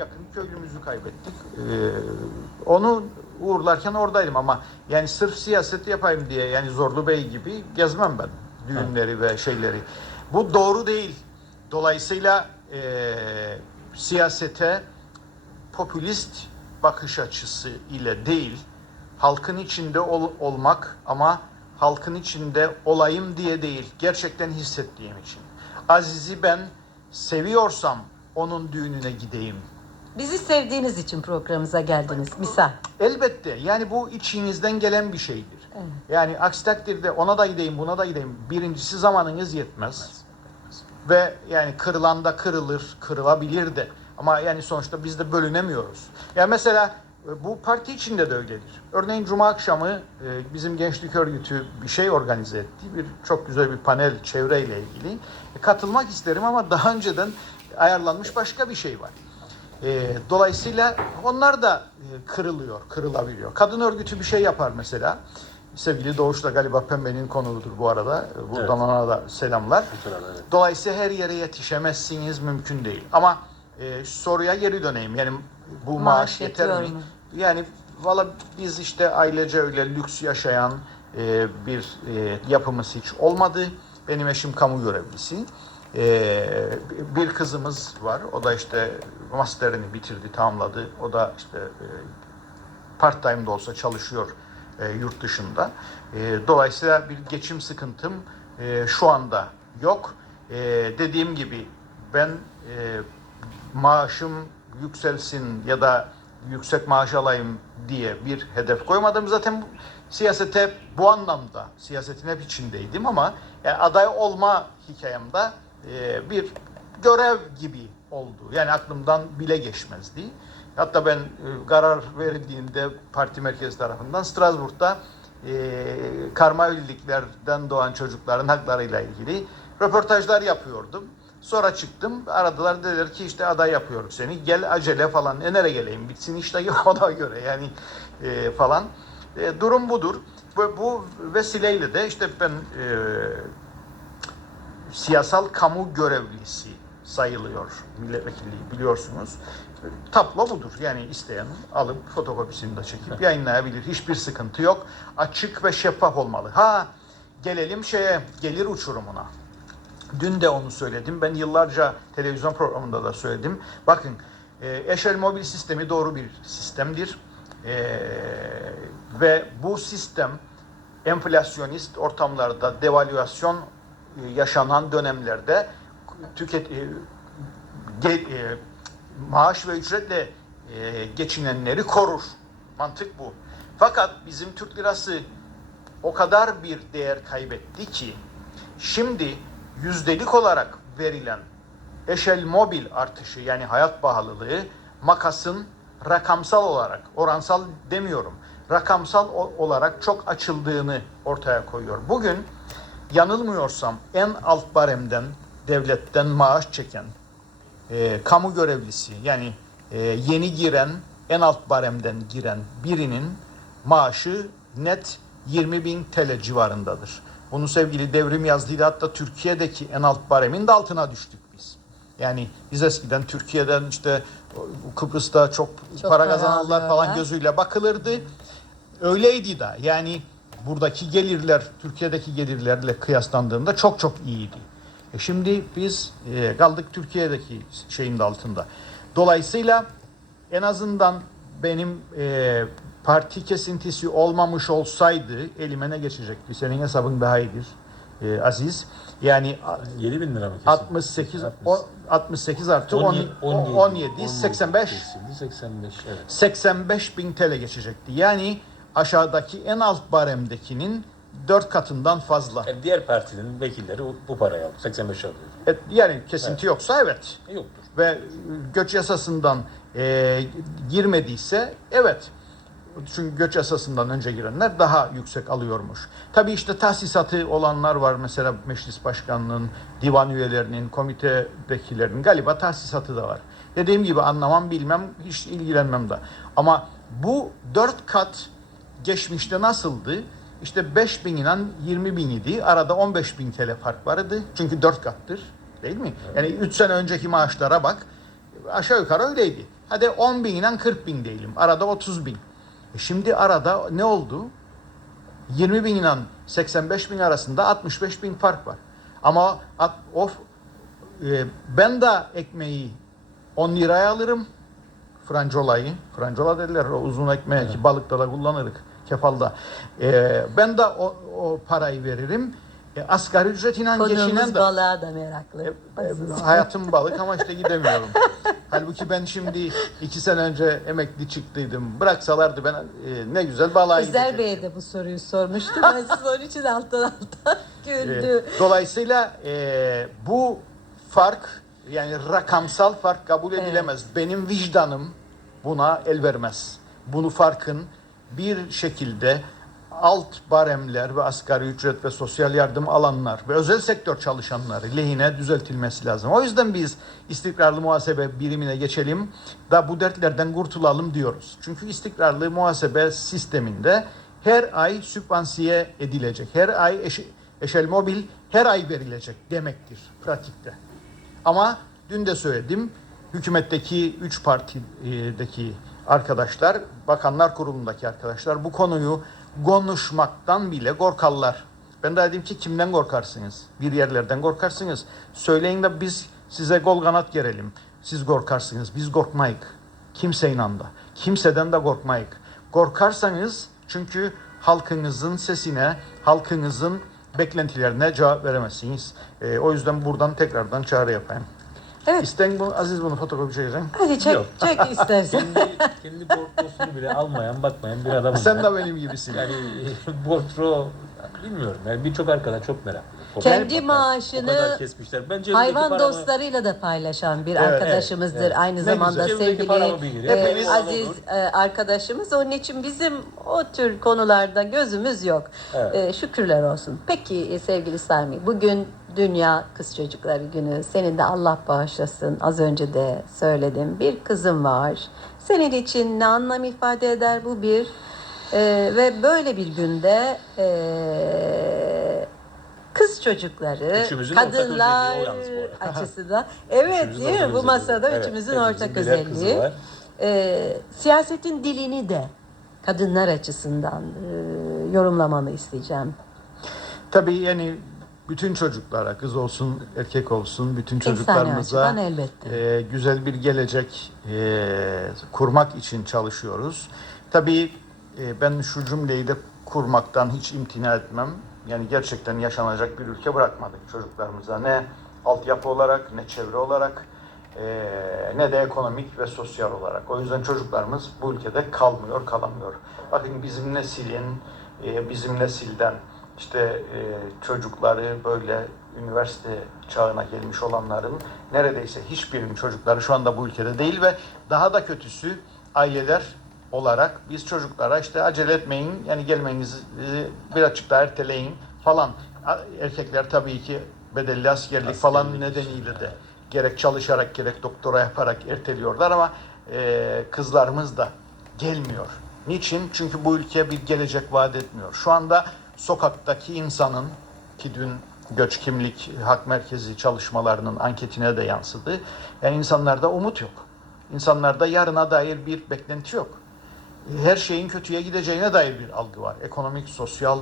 yakın köylümüzü kaybettik. Ee, onu uğurlarken oradaydım ama yani sırf siyaset yapayım diye yani Zorlu Bey gibi gezmem ben düğünleri ve şeyleri. Bu doğru değil. Dolayısıyla e, siyasete popülist bakış açısı ile değil, halkın içinde ol- olmak ama halkın içinde olayım diye değil, gerçekten hissettiğim için. Aziz'i ben seviyorsam onun düğününe gideyim. Bizi sevdiğiniz için programımıza geldiniz. Misal. Elbette yani bu içinizden gelen bir şeydir. Evet. Yani aksi takdirde ona da gideyim buna da gideyim. Birincisi zamanınız yetmez. Ve yani kırılan da kırılır, kırılabilir de. Ama yani sonuçta biz de bölünemiyoruz. Ya mesela e, bu parti içinde de öyledir. Örneğin Cuma akşamı e, bizim gençlik örgütü bir şey organize etti. Bir çok güzel bir panel çevreyle ilgili. E, Katılmak isterim ama daha önceden ayarlanmış başka bir şey var. E, dolayısıyla onlar da e, kırılıyor, kırılabiliyor. Kadın örgütü bir şey yapar mesela. Sevgili Doğuş da galiba Pembe'nin konuğudur bu arada. E, Buradan Evet. ona da selamlar. Evet. Dolayısıyla her yere yetişemezsiniz mümkün değil. Ama e, soruya geri döneyim. Yani bu maaş, Maaş yeter mi? mu? Yani valla biz işte ailece öyle lüks yaşayan e, bir e, yapımız hiç olmadı. Benim eşim kamu görevlisi. E, bir kızımız var. O da işte masterini bitirdi, tamamladı. O da işte e, part time de olsa çalışıyor e, yurt dışında. E, dolayısıyla bir geçim sıkıntım e, şu anda yok. E, dediğim gibi ben maaşım yükselsin ya da yüksek maaş alayım diye bir hedef koymadım. Zaten siyasete bu anlamda siyasetin hep içindeydim ama aday olma hikayemde bir görev gibi oldu. Yani aklımdan bile geçmezdi. Hatta ben e, karar verildiğinde parti merkezi tarafından Strasbourg'da e, karma evliliklerden doğan çocukların haklarıyla ilgili röportajlar yapıyordum. Sonra çıktım aradılar dediler ki işte aday yapıyoruz seni gel acele falan e nereye geleyim bitsin işte yok ona göre yani e, falan. E, durum budur. Bu, bu vesileyle de işte ben e, siyasal kamu görevlisi sayılıyor milletvekilliği biliyorsunuz. Tablo budur. Yani isteyen alıp fotokopisini de çekip yayınlayabilir. Hiçbir sıkıntı yok. Açık ve şeffaf olmalı. Ha gelelim şeye gelir uçurumuna. Dün de onu söyledim. Ben yıllarca televizyon programında da söyledim. Bakın Eşel mobil sistemi doğru bir sistemdir. E, ve bu sistem enflasyonist ortamlarda devalüasyon e, yaşanan dönemlerde tüket e, ge- e, maaş ve ücretle e, geçinenleri korur. Mantık bu. Fakat bizim Türk lirası o kadar bir değer kaybetti ki şimdi yüzdelik olarak verilen eşel mobil artışı yani hayat pahalılığı makasın rakamsal olarak oransal demiyorum rakamsal olarak çok açıldığını ortaya koyuyor. Bugün yanılmıyorsam en alt baremden devletten maaş çeken e, kamu görevlisi yani e, yeni giren en alt baremden giren birinin maaşı net 20 bin TL civarındadır. Bunu sevgili devrim yazdıydı hatta Türkiye'deki en alt baremin de altına düştük biz. Yani biz eskiden Türkiye'den işte Kıbrıs'ta çok, Çok para kazananlar falan gözüyle bakılırdı. Öyleydi de yani buradaki gelirler Türkiye'deki gelirlerle kıyaslandığında çok çok iyiydi. E şimdi biz e, kaldık Türkiye'deki şeyin de altında. Dolayısıyla en azından benim e, parti kesintisi olmamış olsaydı elime ne geçecekti? Senin hesabın daha iyidir e, Aziz. Yani a- 7 bin lira mı kesin? 68 o- 68 artı 10, 17, 17, 85 kesildi, 85 evet. 85 bin TL geçecekti. Yani aşağıdaki en alt baremdekinin 4 katından fazla. Yani diğer partinin vekilleri bu parayı aldı. 85 alıyor. Et- Yani kesinti yoksa evet. E, yoktur. Ve e, göç yasasından e, girmediyse evet. Çünkü göç yasasından önce girenler daha yüksek alıyormuş. Tabii işte tahsisatı olanlar var. Mesela meclis başkanının, divan üyelerinin, komitedekilerin galiba tahsisatı da var. Dediğim gibi anlamam bilmem, hiç ilgilenmem de. Ama bu dört kat geçmişte nasıldı? İşte 5 bin ile 20 bin idi. Arada 15 bin TL fark vardı. Çünkü dört kattır. Değil mi? Yani 3 sene önceki maaşlara bak. Aşağı yukarı öyleydi. Hadi 10 bin ile 40 bin diyelim. Arada 30 bin. E şimdi arada ne oldu? 20 bin ile 85 bin arasında 65 bin fark var. Ama at- o e, ben de ekmeği 10 liraya alırım. Francolayı. Francola derler o uzun ekmeği ki balıkta da kullanırız. Kefalda. E, ben de o, o parayı veririm. E, asgari ücretiyle geçinen Konumuz de balığa da meraklı. e, hayatım balık ama işte gidemiyorum. Halbuki ben şimdi iki sene önce emekli çıktıydım. Bıraksalardı ben e, ne güzel balığa gidecektim. Bey'e de bu soruyu sormuştum. Ben siz onun için alttan alttan güldü. E, Dolayısıyla e, bu fark yani rakamsal fark kabul edilemez. Benim vicdanım buna el vermez. Bunu farkın bir şekilde alt baremler ve asgari ücret ve sosyal yardım alanlar ve özel sektör çalışanları lehine düzeltilmesi lazım. O yüzden biz istikrarlı muhasebe birimine geçelim da bu dertlerden kurtulalım diyoruz. Çünkü istikrarlı muhasebe sisteminde her ay sübvansiye edilecek. Her ay eş, eşel mobil her ay verilecek demektir pratikte. Ama dün de söyledim hükümetteki 3 partideki arkadaşlar, bakanlar kurulundaki arkadaşlar bu konuyu konuşmaktan bile korkarlar. Ben de dedim ki kimden korkarsınız? Bir yerlerden korkarsınız. Söyleyin de biz size gol kanat gerelim. Siz korkarsınız. Biz korkmayık. Kimseyle de. Kimseden de korkmayık. Korkarsanız çünkü halkınızın sesine, halkınızın beklentilerine cevap veremezsiniz. Ee, o yüzden buradan tekrardan çağrı yapayım. Evet. İsten bu Aziz bunu fotokopi çekeceğim. Hadi çek, Yok. çek istersen. kendi, kendi portrosunu bile almayan, bakmayan bir adam. Sen de benim gibisin. Yani portro bilmiyorum. Yani birçok arkadaş çok merak. Kendi O maaşını kadar kesmişler. Ben Hayvan paramı- dostlarıyla da paylaşan bir Evet, arkadaşımızdır. evet. Aynı Ne zamanda güzel. Sevgili e, Hepimiz- aziz e, arkadaşımız. Onun için bizim o tür konularda gözümüz yok. Evet. E, şükürler olsun. Peki e, sevgili Sami, bugün Dünya Kız Çocukları Günü. Senin de Allah bağışlasın. Az önce de söyledim. Bir kızım var. Senin için ne anlam ifade eder bu bir? E, ve böyle bir günde e, kız çocukları, Üçümüzün kadınlar açısından. Evet Üçümüzün değil mi? Bu masada Evet, üçümüzün ortak özelliği. Ee, siyasetin dilini de kadınlar açısından e, yorumlamanı isteyeceğim. Tabii yani bütün çocuklara, kız olsun, erkek olsun, bütün çocuklarımıza e, güzel bir gelecek e, kurmak için çalışıyoruz. Tabii e, ben şu cümleyi de kurmaktan hiç imtina etmem. Yani gerçekten yaşanacak bir ülke bırakmadık çocuklarımıza. Ne altyapı olarak, ne çevre olarak, e, ne de ekonomik ve sosyal olarak. O yüzden çocuklarımız bu ülkede kalmıyor, kalamıyor. Bakın bizim neslin, e, bizim nesilden işte e, çocukları böyle üniversite çağına gelmiş olanların neredeyse hiçbirinin çocukları şu anda bu ülkede değil ve daha da kötüsü aileler olarak biz çocuklara işte acele etmeyin yani gelmenizi birazcık daha erteleyin falan. Erkekler tabii ki bedelli askerlik falan Askerlik nedeniyle de gerek çalışarak gerek doktora yaparak erteliyorlar ama e, kızlarımız da gelmiyor. Niçin? Çünkü bu ülke bir gelecek vaat etmiyor. Şu anda sokaktaki insanın ki dün göç kimlik hak merkezi çalışmalarının anketine de yansıdı. Yani insanlarda umut yok. İnsanlarda yarına dair bir beklenti yok. Her şeyin kötüye gideceğine dair bir algı var. Ekonomik, sosyal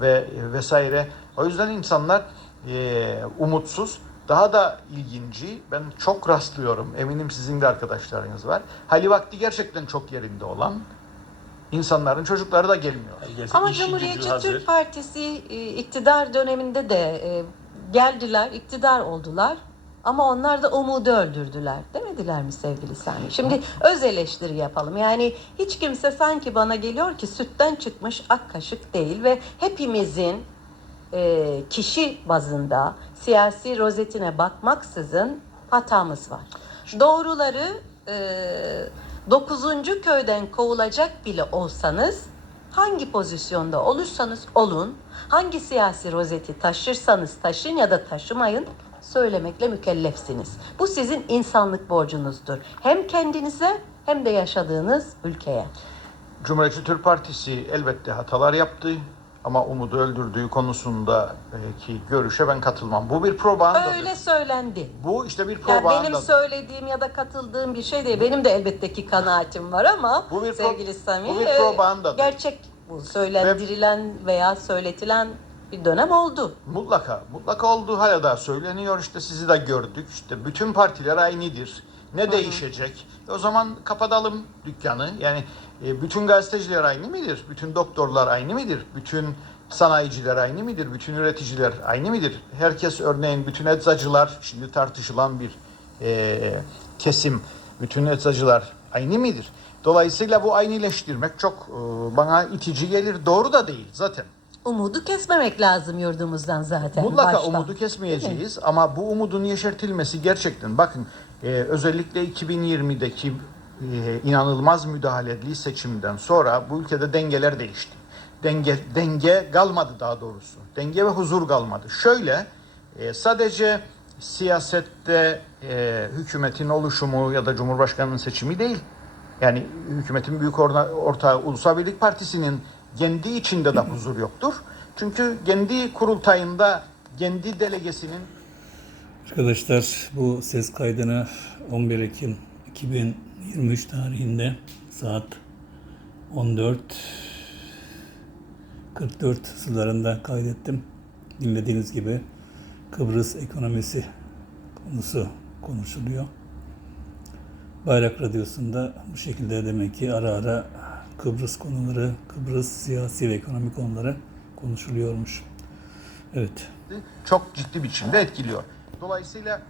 ve vesaire. O yüzden insanlar e, umutsuz. Daha da ilginci, ben çok rastlıyorum, eminim sizin de arkadaşlarınız var. Hali vakti gerçekten çok yerinde olan insanların çocukları da gelmiyor. Yani gerçekten Ama Cumhuriyetçi hazır. Türk Partisi e, iktidar döneminde de e, geldiler, iktidar oldular. Ama onlar da umudu öldürdüler. Demediler mi sevgili Sami? Şimdi öz eleştiri yapalım. Yani hiç kimse sanki bana geliyor ki sütten çıkmış ak kaşık değil ve hepimizin e, kişi bazında siyasi rozetine bakmaksızın hatamız var. Doğruları e, 9. köyden kovulacak bile olsanız hangi pozisyonda olursanız olun, hangi siyasi rozeti taşırsanız taşın ya da taşımayın söylemekle mükellefsiniz. Bu sizin insanlık borcunuzdur. Hem kendinize hem de yaşadığınız ülkeye. Cumhuriyetçi Türk Partisi elbette hatalar yaptı. Ama Umut'u öldürdüğü konusundaki görüşe ben katılmam. Bu bir propagandadır. Öyle söylendi. Bu işte bir Yani propagandadır. benim söylediğim ya da katıldığım bir şey değil. Benim de elbette ki kanaatim var ama Bu bir sevgili Sami bu bir e, propagandadır. gerçek bu söylendirilen veya söyletilen bir dönem oldu. Mutlaka, mutlaka olduğu hala da söyleniyor işte sizi de gördük işte bütün partiler aynıdır. Ne değişecek? E o zaman kapatalım dükkanı. Yani e, bütün gazeteciler aynı midir? Bütün doktorlar aynı midir? Bütün sanayiciler aynı midir? Bütün üreticiler aynı midir? Herkes örneğin bütün eczacılar şimdi tartışılan bir e, kesim. Bütün eczacılar aynı midir? Dolayısıyla bu aynıleştirmek çok e, bana itici gelir. Doğru da değil zaten. Umudu kesmemek lazım yurdumuzdan zaten. Mutlaka baştan. umudu kesmeyeceğiz ama bu umudun yeşertilmesi gerçekten bakın e, özellikle 2020'deki e, inanılmaz müdahaleli seçimden sonra bu ülkede dengeler değişti. Denge denge kalmadı daha doğrusu. Denge ve huzur kalmadı. Şöyle e, sadece siyasette e, hükümetin oluşumu ya da Cumhurbaşkanının seçimi değil. Yani hükümetin büyük orna- ortağı Ulusal Birlik Partisi'nin kendi içinde de huzur yoktur. Çünkü kendi kurultayında kendi delegesinin Arkadaşlar bu ses kaydını 11 Ekim 2023 tarihinde saat 14.44 sularında kaydettim. Dinlediğiniz gibi Kıbrıs ekonomisi konusu konuşuluyor. Bayrak Radyosu'nda bu şekilde demek ki ara ara Kıbrıs konuları, Kıbrıs siyasi ve ekonomik konuları konuşuluyormuş. Evet. çok ciddi biçimde etkiliyor. Dolayısıyla